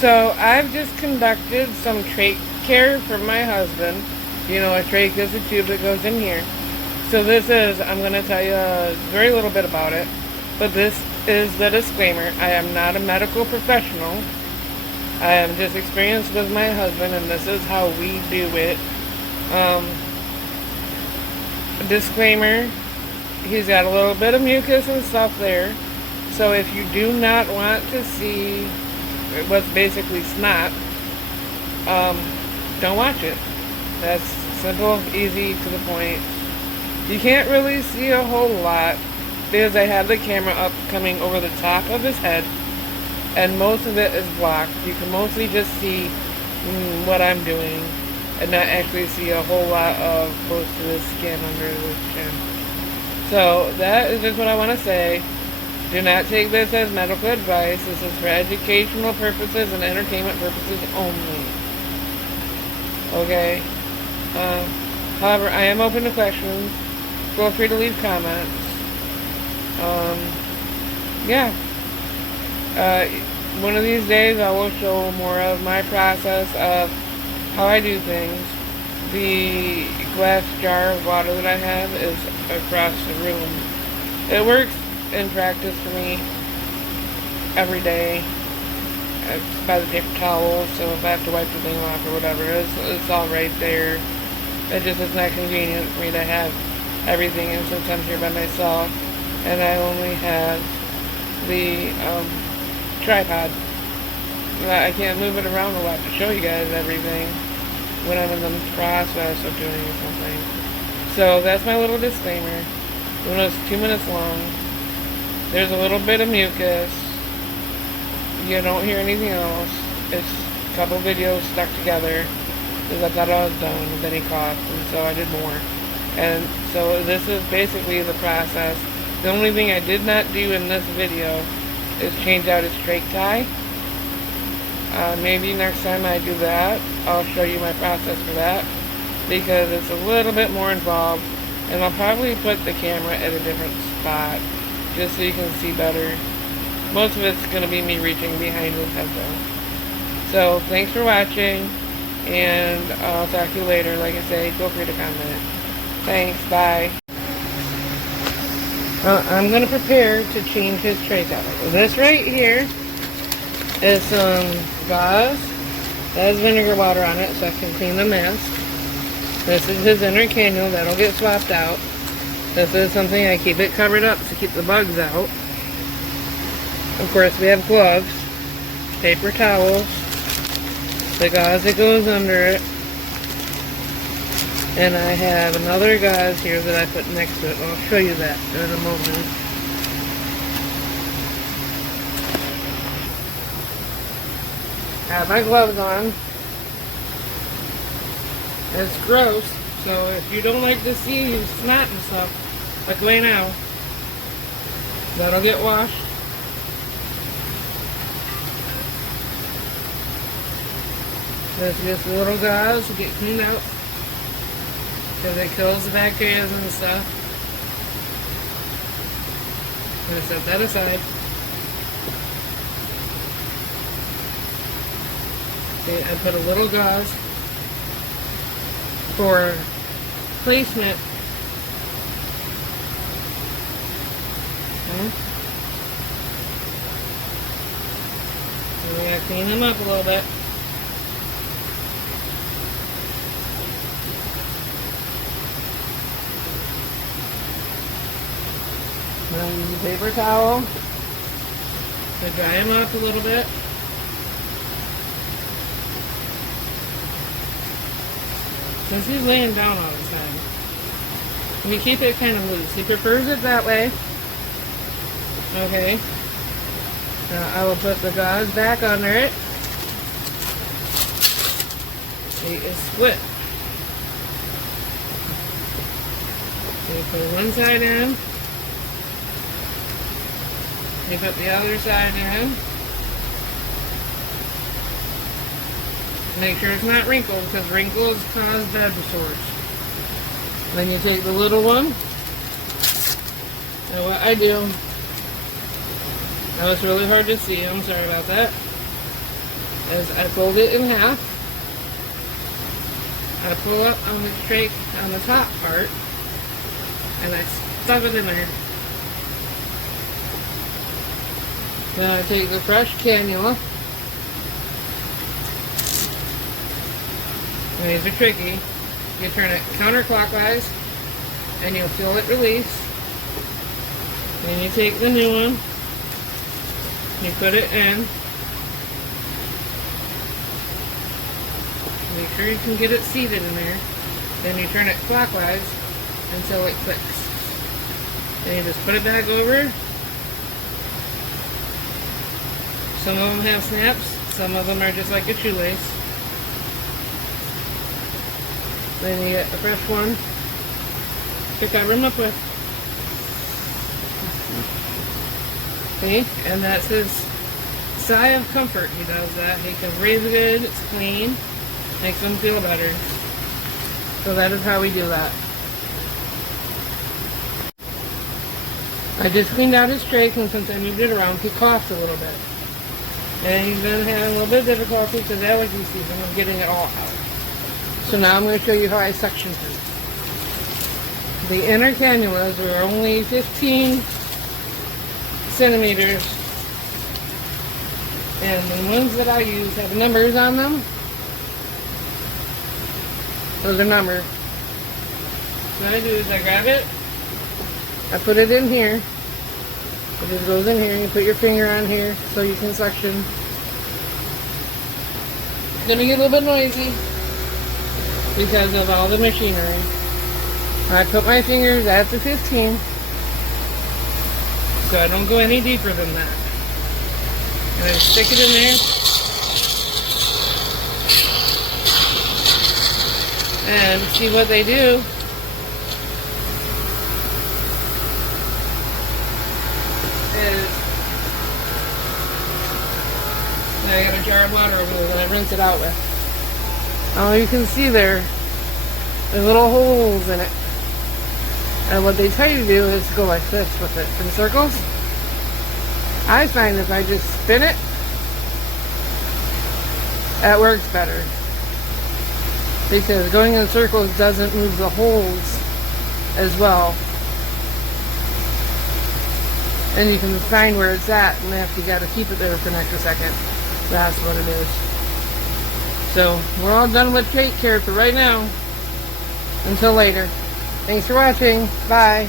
So I've just conducted some trach care for my husband. You know, a trach is a tube that goes in here. So this is, I'm going to tell you very little bit about it, but this is the disclaimer. I am not a medical professional. I am just experienced with my husband, and this is how we do it. Disclaimer, he's got a little bit of mucus and stuff there. So if you do not want to see what's basically snot, don't watch it. That's simple, easy, to the point. You can't really see a whole lot because I have the camera up coming over the top of his head, and most of it is blocked. You can mostly just see what I'm doing and not actually see a whole lot of close to the skin under the chin. So that is just what I want to say. Do not take this as medical advice. This is for educational purposes and entertainment purposes only. Okay? However, I am open to questions. Feel free to leave comments. Yeah. One of these days I will show more of my process of how I do things. The glass jar of water that I have is across the room. It works in practice for me every day. It's by the paper towel, so if I have to wipe the thing off or whatever, it's all right there. It just is not convenient for me to have everything, and since I'm here by myself and I only have the tripod, I can't move it around a lot to show you guys everything when I'm in the process of doing something. So that's my little disclaimer. When it's 2 minutes long, there's a little bit of mucus. You don't hear anything else. It's a couple videos stuck together because I thought I was done, and then he coughed, and so I did more. And so this is basically the process. The only thing I did not do in this video is change out his trach tie. Maybe next time I do that, I'll show you my process for that, because it's a little bit more involved, and I'll probably put the camera at a different spot just so you can see better. Most of it's going to be me reaching behind his head though. So thanks for watching, and I'll talk to you later. Like I say, feel free to comment. Thanks, bye. I'm going to prepare to change his trach out. This right here is some gauze that has vinegar water on it so I can clean the mess. This is his inner cannula that'll get swapped out. This is something I keep it covered up to keep the bugs out. Of course, we have gloves, paper towels, the gauze that goes under it, and I have another gauze here that I put next to it. I'll show you that in a moment. I have my gloves on. It's gross, so if you don't like to see snot and stuff, like right now, that'll get washed. This is just a little gauze to get cleaned out, because it kills the bacteria and stuff. I'm going to set that aside. See, I put a little gauze for placement. And we gotta clean them up a little bit. Now use a paper towel to dry them up a little bit. Since he's laying down all the time, we keep it kind of loose. He prefers it that way. Okay. Now I will put the gauze back under it. See, it's split. So you put one side in. You put the other side in. Make sure it's not wrinkled, because wrinkles cause bed sores. Then you take the little one. And what I do, that was really hard to see, I'm sorry about that. is I fold it in half. I pull up on the trach on the top part, and I stuff it in there. Then I take the fresh cannula. And these are tricky. You turn it counterclockwise, and you'll feel it release. Then you take the new one, you put it in. Make sure you can get it seated in there. Then you turn it clockwise until it clicks. Then you just put it back over. Some of them have snaps, some of them are just like a shoelace. Then you get a fresh one to cover them up with. Okay, and that's his sigh of comfort. He does that. He can breathe good, it's clean, makes him feel better. So that is how we do that. I just cleaned out his trach, and since I moved it around, he coughed a little bit. And he's been having a little bit of difficulty because allergy season of getting it all out. So now I'm going to show you how I suction him. The inner cannulas are only 15 centimeters, and the ones that I use have numbers on them. Those are numbers. What I do is I grab it, I put it in here. It just goes in here. You put your finger on here so you can suction. It's going to get a little bit noisy because of all the machinery. I put my fingers at the 15, so I don't go any deeper than that. And I stick it in there. And see what they do. I got a jar of water over there that I rinse it out with. Oh, you can see there's little holes in it. And what they tell you to do is go like this with it in circles. I find if I just spin it, that works better. Because going in circles doesn't move the holes as well. And you can find where it's at, and if you got to keep it there for an extra second. That's what it is. So, we're all done with trach care for right now. Until later. Thanks for watching. Bye.